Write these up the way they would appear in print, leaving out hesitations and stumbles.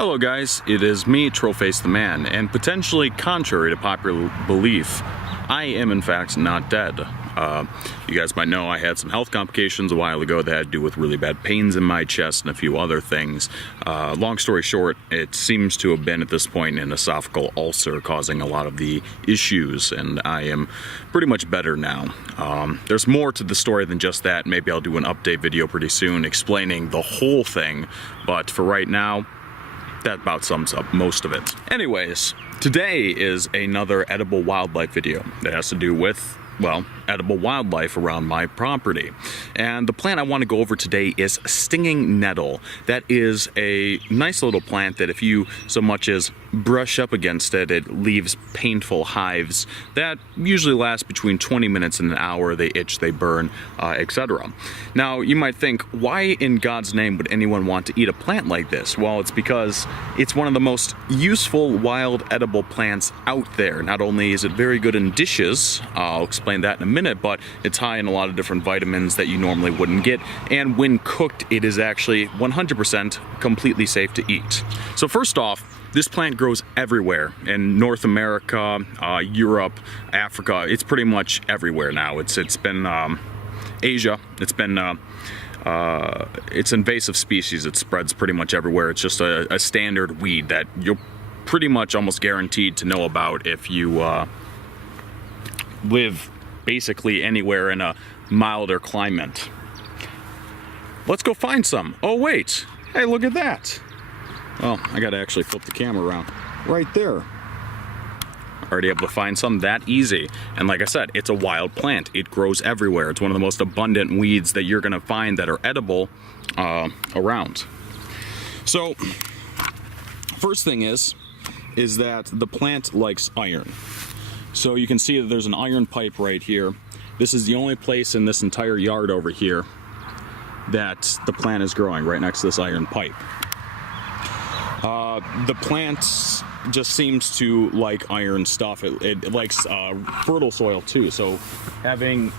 Hello guys, it is me, Trollface the Man, and potentially contrary to popular belief, I am in fact not dead. You guys might know I had some health complications a while ago that had to do with really bad pains in my chest and a few other things. Long story short, it seems to have been at this point an esophageal ulcer causing a lot of the issues, and I am pretty much better now. There's more to the story than just that. Maybe I'll do an update video pretty soon explaining the whole thing, but for right now, that about sums up most of it. Anyways, today is another edible wildlife video that has to do with, well, edible wildlife around my property. And the plant I want to go over today is Stinging Nettle. That is a nice little plant that if you so much as brush up against it, it leaves painful hives that usually last between 20 minutes and an hour. They itch, they burn, etc. Now, you might think, why in God's name would anyone want to eat a plant like this? Well, it's because it's one of the most useful wild edible plants out there. Not only is it very good in dishes, I'll explain that in a minute, but it's high in a lot of different vitamins that you normally wouldn't get, and when cooked, it is actually 100% completely safe to eat. So first off, this plant grows everywhere in North America, Europe, Africa. It's pretty much everywhere now. It's been Asia. It's been it's invasive species. It spreads pretty much everywhere. It's just a standard weed that you're pretty much almost guaranteed to know about if you live basically anywhere in a milder climate. Let's go find some. Oh wait, hey, look at that. Well, I gotta actually flip the camera around. Right there. Already able to find some that easy. And like I said, it's a wild plant. It grows everywhere. It's one of the most abundant weeds that you're gonna find that are edible around. So, first thing is that the plant likes iron. So you can see that there's an iron pipe right here. This is the only place in this entire yard over here that the plant is growing, right next to this iron pipe. The plant just seems to like iron stuff. It likes fertile soil too, so having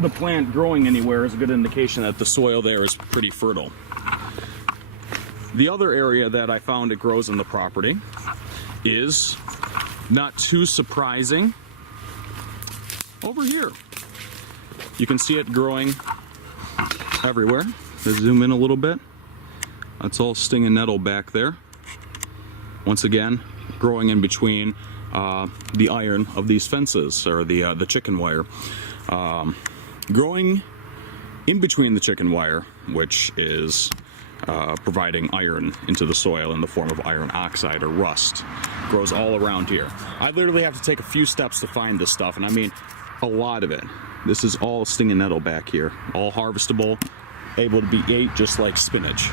the plant growing anywhere is a good indication that the soil there is pretty fertile. The other area that I found it grows in the property is, not too surprising, over here. You can see it growing everywhere. Let's zoom in a little bit. That's all Stinging Nettle back there. Once again, growing in between the iron of these fences, or the chicken wire. Growing in between the chicken wire, which is providing iron into the soil in the form of iron oxide or rust. Grows all around here. I literally have to take a few steps to find this stuff, and I mean a lot of it. This is all Stinging Nettle back here. All harvestable, able to be ate just like spinach.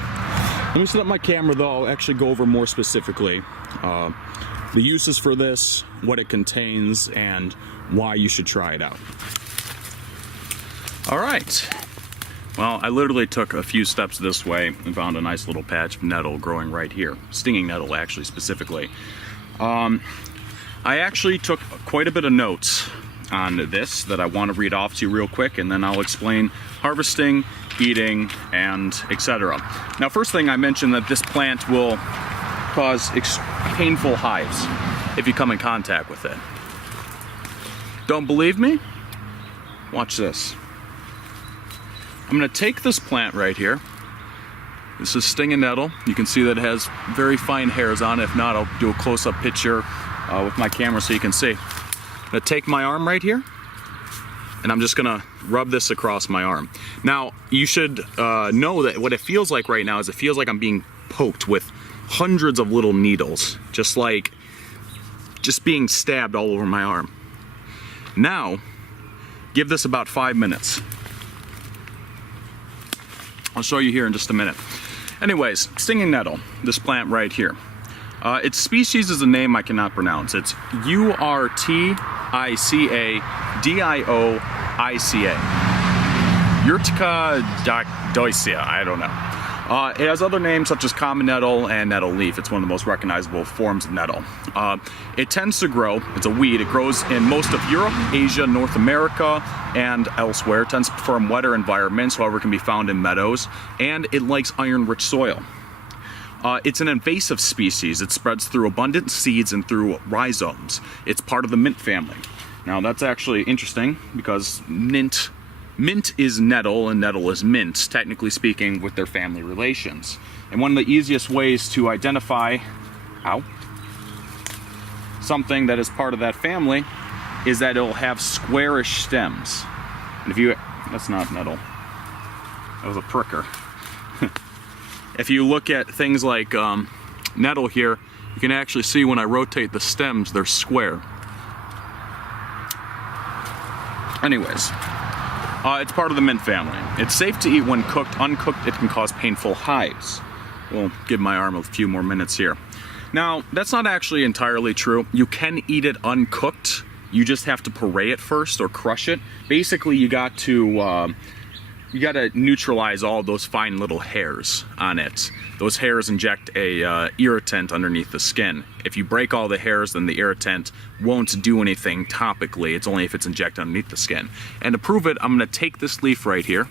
Let me set up my camera though. I'll actually go over more specifically the uses for this, what it contains, and why you should try it out. Alright. Well, I literally took a few steps this way and found a nice little patch of nettle growing right here. Stinging nettle, actually, specifically. I actually took quite a bit of notes on this that I want to read off to you real quick, and then I'll explain harvesting, eating, and etc. Now, first thing, I mentioned that this plant will cause painful hives if you come in contact with it. Don't believe me? Watch this. I'm going to take this plant right here. This is Stinging Nettle. You can see that it has very fine hairs on it. If not, I'll do a close-up picture with my camera so you can see. I'm going to take my arm right here, and I'm just going to rub this across my arm. Now, you should know that what it feels like right now is it feels like I'm being poked with hundreds of little needles, just being stabbed all over my arm. Now, give this about 5 minutes. I'll show you here in just a minute. Anyways, Stinging Nettle, this plant right here. Its species is a name I cannot pronounce. It's Urticadioica. Urticadioica, I don't know. It has other names such as common nettle and nettle leaf. It's one of the most recognizable forms of nettle. It tends to grow, it's a weed, it grows in most of Europe, Asia, North America, and elsewhere. It tends to prefer wetter environments, however it can be found in meadows, and it likes iron-rich soil. It's an invasive species. It spreads through abundant seeds and through rhizomes. It's part of the mint family. Now that's actually interesting because mint is nettle and nettle is mint, technically speaking, with their family relations. And one of the easiest ways to identify something that is part of that family is that it'll have squarish stems. And if you, that's not nettle, that was a pricker. If you look at things like nettle here, you can actually see when I rotate the stems, they're square. Anyways, it's part of the mint family. It's safe to eat when cooked. Uncooked, it can cause painful hives. We'll give my arm a few more minutes here. Now, that's not actually entirely true. You can eat it uncooked. You just have to puree it first or crush it. Basically, you got to neutralize all those fine little hairs on it. Those hairs inject a irritant underneath the skin. If you break all the hairs, then the irritant won't do anything topically. It's only if it's injected underneath the skin. And to prove it, I'm going to take this leaf right here.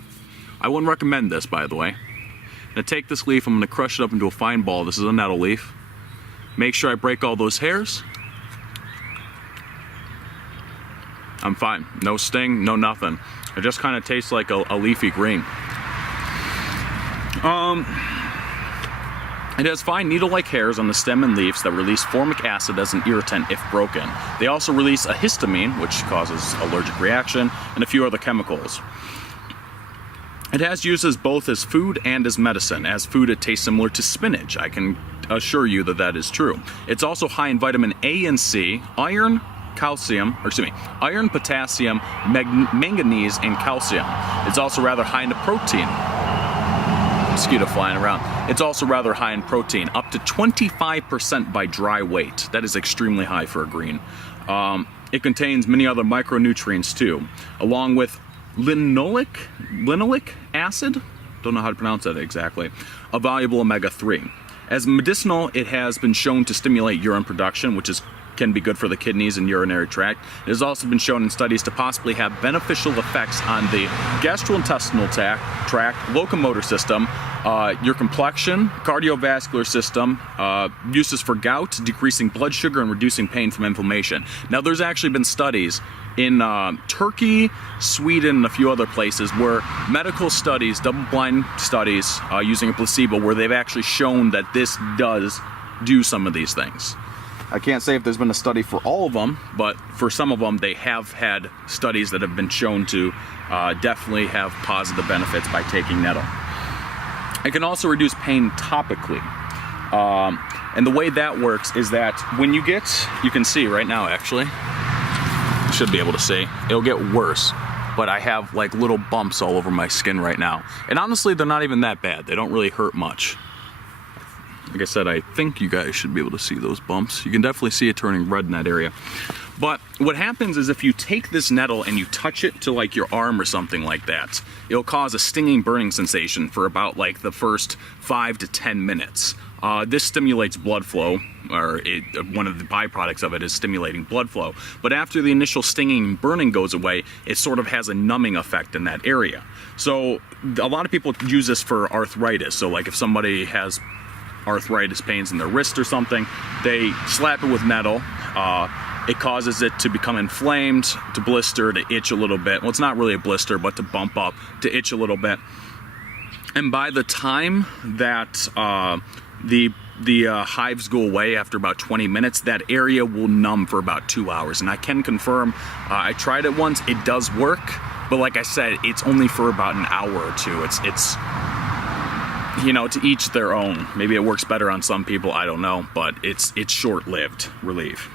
I wouldn't recommend this, by the way. I'm going to take this leaf, I'm going to crush it up into a fine ball. This is a nettle leaf. Make sure I break all those hairs. I'm fine. No sting, no nothing. It just kind of tastes like a leafy green. It has fine needle-like hairs on the stem and leaves that release formic acid as an irritant if broken. They also release a histamine, which causes allergic reaction, and a few other chemicals. It has uses both as food and as medicine. As food, it tastes similar to spinach. I can assure you that that is true. It's also high in vitamin A and C, iron, iron, potassium, manganese, and calcium. It's also rather high in protein. Mosquito flying around. It's also rather high in protein, up to 25% by dry weight. That is extremely high for a green. It contains many other micronutrients too, along with linoleic acid, don't know how to pronounce that exactly, a valuable omega-3. As medicinal, it has been shown to stimulate urine production, which can be good for the kidneys and urinary tract. It has also been shown in studies to possibly have beneficial effects on the gastrointestinal tract, locomotor system, your complexion, cardiovascular system, uses for gout, decreasing blood sugar, and reducing pain from inflammation. Now, there's actually been studies in Turkey, Sweden, and a few other places where medical studies, double-blind studies using a placebo, where they've actually shown that this does do some of these things. I can't say if there's been a study for all of them, but for some of them, they have had studies that have been shown to definitely have positive benefits by taking nettle. It can also reduce pain topically. And the way that works is that when you can see right now actually, you should be able to see, it'll get worse. But I have like little bumps all over my skin right now. And honestly, they're not even that bad. They don't really hurt much. Like I said, I think you guys should be able to see those bumps. You can definitely see it turning red in that area. But what happens is if you take this nettle and you touch it to like your arm or something like that, it'll cause a stinging burning sensation for about like the first 5 to 10 minutes. This stimulates blood flow, or one of the byproducts of it is stimulating blood flow. But after the initial stinging and burning goes away, it sort of has a numbing effect in that area. So a lot of people use this for arthritis. So like if somebody has arthritis pains in their wrist or something, they slap it with nettle. It causes it to become inflamed, to blister, to itch a little bit. Well, it's not really a blister, but to bump up, to itch a little bit. And by the time that the hives go away after about 20 minutes, that area will numb for about 2 hours. And I can confirm, I tried it once, it does work, but like I said, it's only for about an hour or two. It's you know, to each their own. Maybe it works better on some people, I don't know, but it's short-lived relief.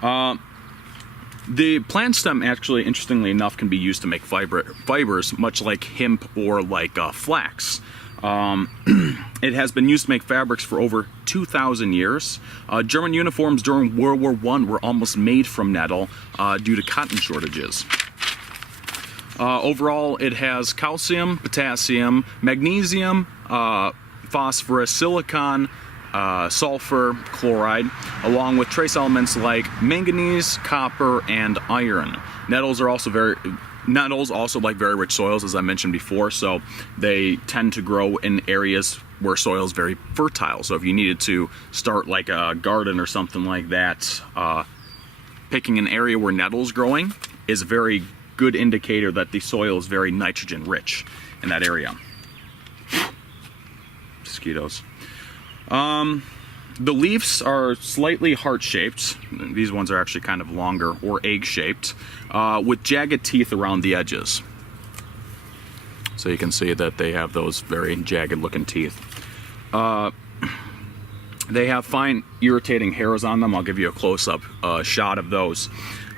The plant stem actually, interestingly enough, can be used to make fibers, much like hemp or like flax. It has been used to make fabrics for over 2,000 years. German uniforms during World War I were almost made from nettle due to cotton shortages. Overall, it has calcium, potassium, magnesium, phosphorus, silicon, sulfur, chloride, along with trace elements like manganese, copper, and iron. Nettles are also Nettles also like very rich soils, as I mentioned before, so they tend to grow in areas where soil is very fertile. So if you needed to start like a garden or something like that, picking an area where nettles growing is a very good indicator that the soil is very nitrogen rich in that area. Mosquitoes. The leaves are slightly heart-shaped. These ones are actually kind of longer, or egg-shaped, with jagged teeth around the edges. So you can see that they have those very jagged-looking teeth. They have fine, irritating hairs on them. I'll give you a close-up shot of those,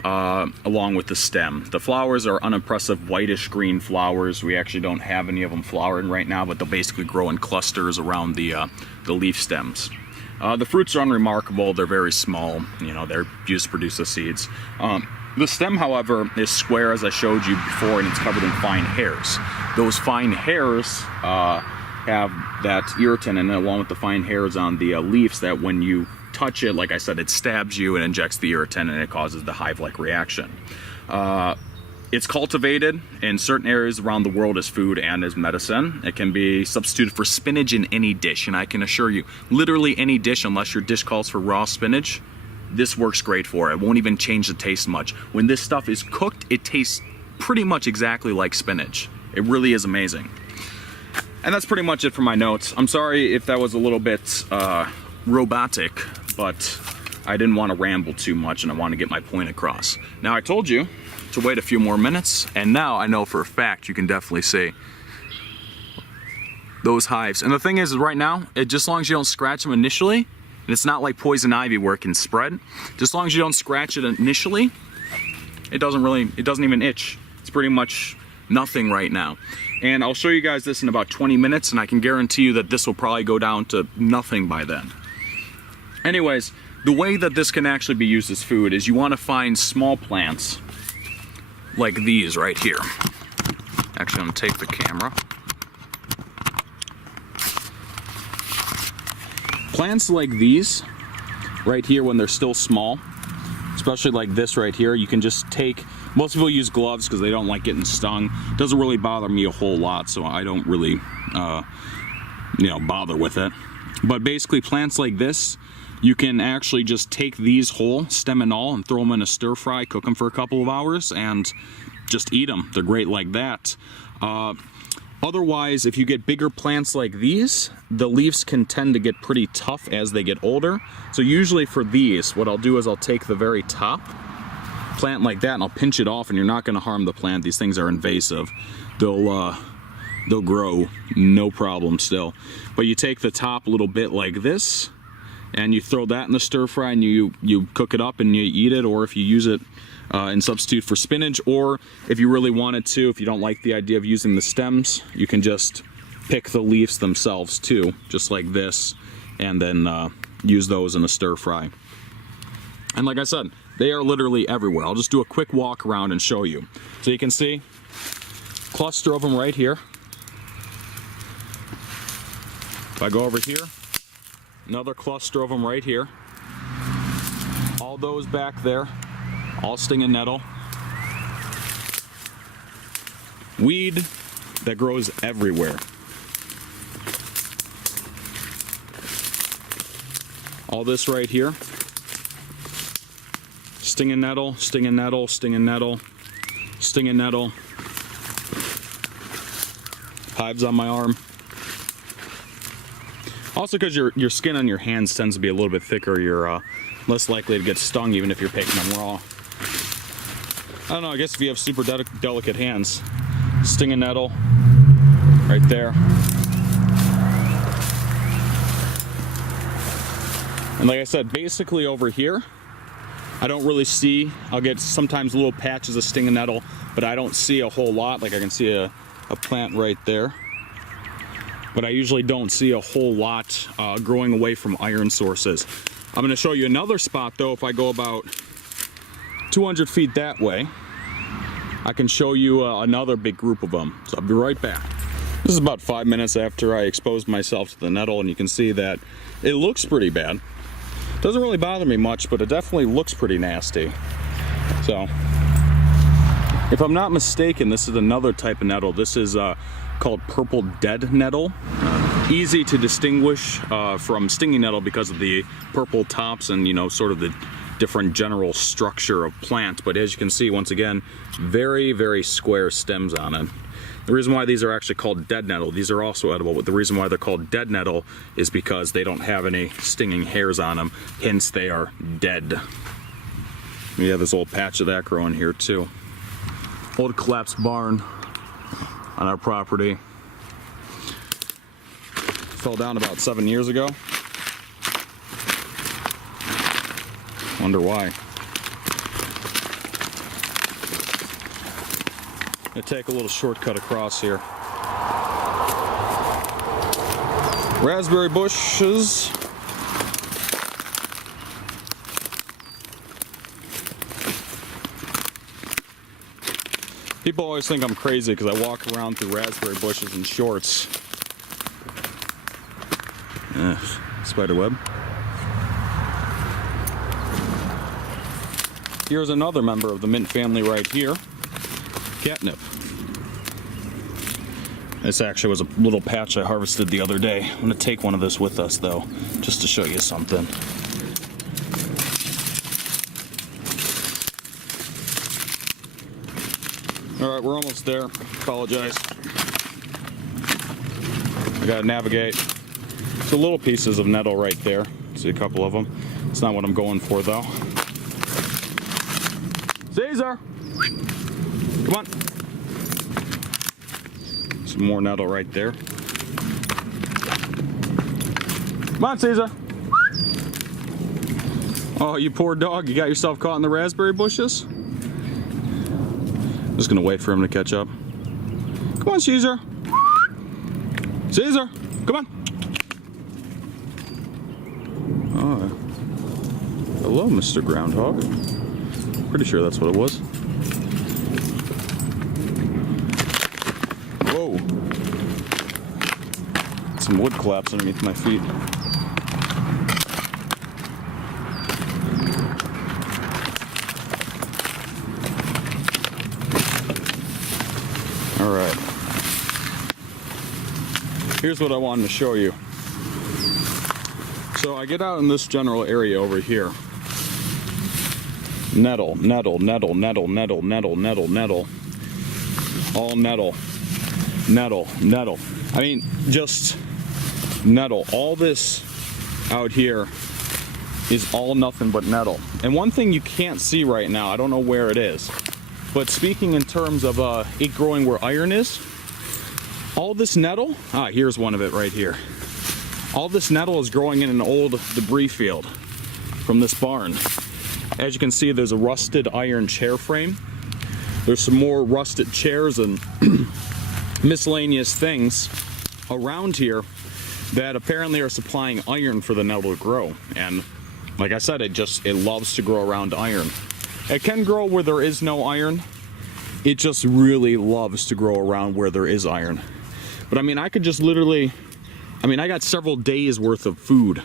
along with the stem. The flowers are unimpressive whitish-green flowers. We actually don't have any of them flowering right now, but they'll basically grow in clusters around the leaf stems. The fruits are unremarkable. They're very small. You know, they're used to produce the seeds. The stem, however, is square, as I showed you before, and it's covered in fine hairs. Those fine hairs have that irritant in it, along with the fine hairs on the leaves, that when you touch it, like I said, it stabs you and injects the irritant, and it causes the hive-like reaction. It's cultivated in certain areas around the world as food and as medicine. It can be substituted for spinach in any dish, and I can assure you, literally any dish, unless your dish calls for raw spinach, this works great for it. It won't even change the taste much. When this stuff is cooked, it tastes pretty much exactly like spinach. It really is amazing. And that's pretty much it for my notes. I'm sorry if that was a little bit robotic, but I didn't want to ramble too much, and I want to get my point across. Now, I told you to wait a few more minutes, and now I know for a fact you can definitely see those hives. And the thing is right now, just as long as you don't scratch them initially, and it's not like poison ivy where it can spread, just as long as you don't scratch it initially, it doesn't even itch. It's pretty much nothing right now. And I'll show you guys this in about 20 minutes, and I can guarantee you that this will probably go down to nothing by then. Anyways, the way that this can actually be used as food is you want to find small plants like these right here. Actually, I'm gonna take the camera. Plants like these right here, when they're still small, especially like this right here, you can just take, most people use gloves because they don't like getting stung. It doesn't really bother me a whole lot, so I don't really bother with it. But basically, plants like this, you can actually just take these whole, stem and all, and throw them in a stir fry, cook them for a couple of hours, and just eat them. They're great like that. Otherwise, if you get bigger plants like these, the leaves can tend to get pretty tough as they get older. So usually for these, what I'll do is I'll take the very top plant like that, and I'll pinch it off, and you're not going to harm the plant. These things are invasive. They'll grow no problem still. But you take the top a little bit like this, and you throw that in the stir fry, and you cook it up and you eat it. Or if you use it and substitute for spinach, or if you really wanted to, if you don't like the idea of using the stems, you can just pick the leaves themselves too, just like this, and then use those in a stir fry. And like I said, they are literally everywhere. I'll just do a quick walk around and show you. So you can see cluster of them right here. If I go over here, another cluster of them right here. All those back there, all stinging nettle. Weed that grows everywhere. All this right here. Stinging nettle, stinging nettle, stinging nettle, stinging nettle. Hives on my arm. Also, because your skin on your hands tends to be a little bit thicker, you're less likely to get stung even if you're picking them raw. I don't know, I guess if you have super delicate hands. Stinging nettle, right there. And like I said, basically over here, I don't really see, I'll get sometimes little patches of stinging nettle, but I don't see a whole lot. Like I can see a plant right there. But I usually don't see a whole lot growing away from iron sources. I'm going to show you another spot though. If I go about 200 feet that way, I can show you another big group of them. So I'll be right back. This is about 5 minutes after I exposed myself to the nettle, and you can see that it looks pretty bad. Doesn't really bother me much, but it definitely looks pretty nasty. So If I'm not mistaken, this is another type of nettle. This is called purple dead nettle. Easy to distinguish from stinging nettle because of the purple tops and, you know, sort of the different general structure of plant. But as you can see, once again, very, very square stems on it. The reason why these are actually called dead nettle, these are also edible, but the reason why they're called dead nettle is because they don't have any stinging hairs on them, hence they are dead. We have this old patch of that growing here too. Old collapsed barn on our property. Fell down about 7 years ago. Wonder why. I'm gonna take a little shortcut across here. Raspberry bushes. People always think I'm crazy because I walk around through raspberry bushes in shorts. Spider web. Here's another member of the mint family right here, catnip. This actually was a little patch I harvested the other day. I'm gonna take one of this with us though, just to show you something. All right, we're almost there. Apologize. I gotta navigate. So little pieces of nettle right there. See a couple of them. It's not what I'm going for though. Caesar! Come on. Some more nettle right there. Come on, Caesar. Oh, you poor dog. You got yourself caught in the raspberry bushes? Just gonna wait for him to catch up. Come on, Caesar. Caesar, come on. Oh, hello, Mr. Groundhog. Pretty sure that's what it was. Whoa. Some wood collapsed underneath my feet. All right. Here's what I wanted to show you. So I get out in this general area over here. Nettle, nettle, nettle, nettle, nettle, nettle, nettle, nettle. All nettle. Nettle, nettle. I mean, just nettle. All this out here is all nothing but nettle. And one thing you can't see right now, I don't know where it is, but speaking in terms of it growing where iron is, all this nettle, here's one of it right here. All this nettle is growing in an old debris field from this barn. As you can see, there's a rusted iron chair frame. There's some more rusted chairs and miscellaneous things around here that apparently are supplying iron for the nettle to grow. And like I said, it loves to grow around iron. It can grow where there is no iron. It just really loves to grow around where there is iron. But I mean, I could just literally, I got several days worth of food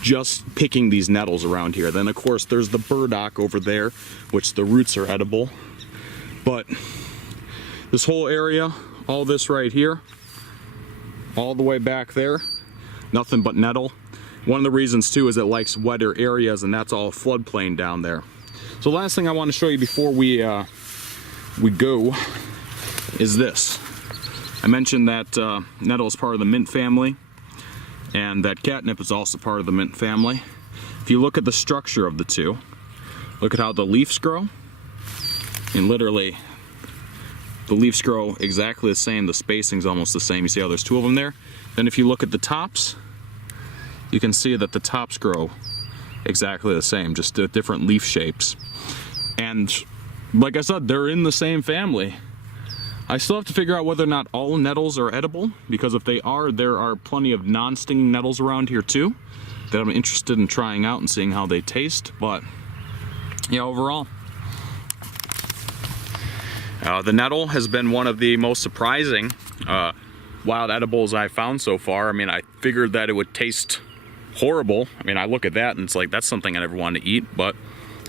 just picking these nettles around here. Then of course there's the burdock over there, which the roots are edible. But this whole area, all this right here, all the way back there, nothing but nettle. One of the reasons too is it likes wetter areas, and that's all floodplain down there. So the last thing I want to show you before we go is this. I mentioned that nettle is part of the mint family, and that catnip is also part of the mint family. If you look at the structure of the two, look at how the leaves grow, and literally the leaves grow exactly the same, the spacing's almost the same. You see how there's two of them there? Then if you look at the tops, you can see that the tops grow exactly the same, just different leaf shapes. And like I said, they're in the same family. I still have to figure out whether or not all nettles are edible, because if they are, there are plenty of non-stinging nettles around here too that I'm interested in trying out and seeing how they taste. But yeah, overall, the nettle has been one of the most surprising wild edibles I've found so far. I mean, I figured that it would taste horrible. I mean, I look at that and it's like, that's something I never wanted to eat, but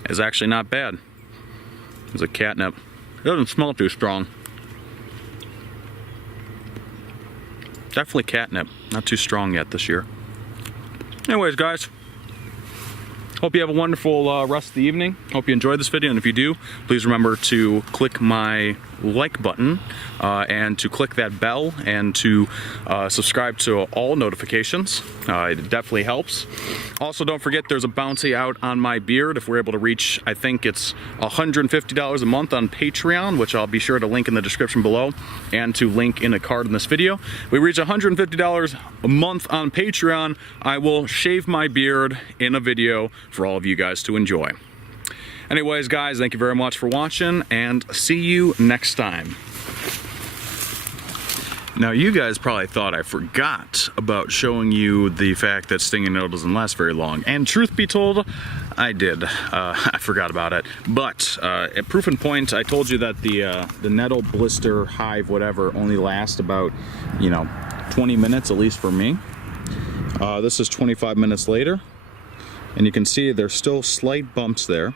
it's actually not bad. There's a catnip. It doesn't smell too strong. Definitely catnip. Not too strong yet this year. Anyways, guys. Hope you have a wonderful rest of the evening. Hope you enjoyed this video, and if you do, please remember to click my like button and to click that bell and to subscribe to all notifications. It definitely helps. Also, don't forget there's a bounty out on my beard. If we're able to reach, I think it's $150 a month on Patreon, which I'll be sure to link in the description below and to link in a card in this video. If we reach $150 a month on Patreon, I will shave my beard in a video for all of you guys to enjoy. Anyways, guys, thank you very much for watching, and see you next time. Now, you guys probably thought I forgot about showing you the fact that Stinging Nettle doesn't last very long, and truth be told, I did. I forgot about it. But at proof and point, I told you that the nettle blister hive, whatever, only lasts about, 20 minutes, at least for me. This is 25 minutes later, and you can see there's still slight bumps there.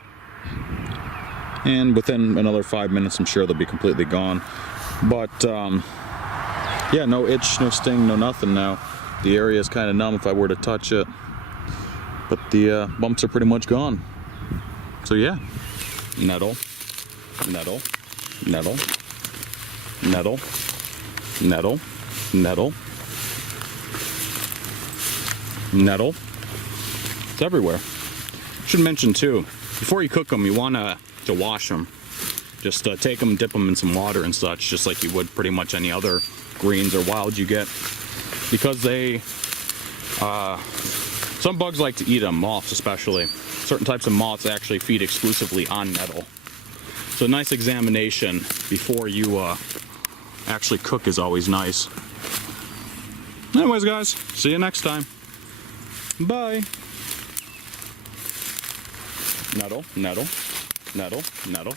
And within another 5 minutes, I'm sure they'll be completely gone. But yeah, no itch, no sting, no nothing now. The area is kind of numb if I were to touch it, but the bumps are pretty much gone. So yeah, nettle, nettle, nettle, nettle, nettle, nettle, nettle. It's everywhere. Should mention too, before you cook them, you want to wash them. Just take them, dip them in some water and such, just like you would pretty much any other greens or wild you get, because they some bugs like to eat them, moths especially. Certain types of moths actually feed exclusively on nettle, so a nice examination before you actually cook is always nice. Anyways, guys, see you next time. Bye. Nettle, nettle, nettle, nettle.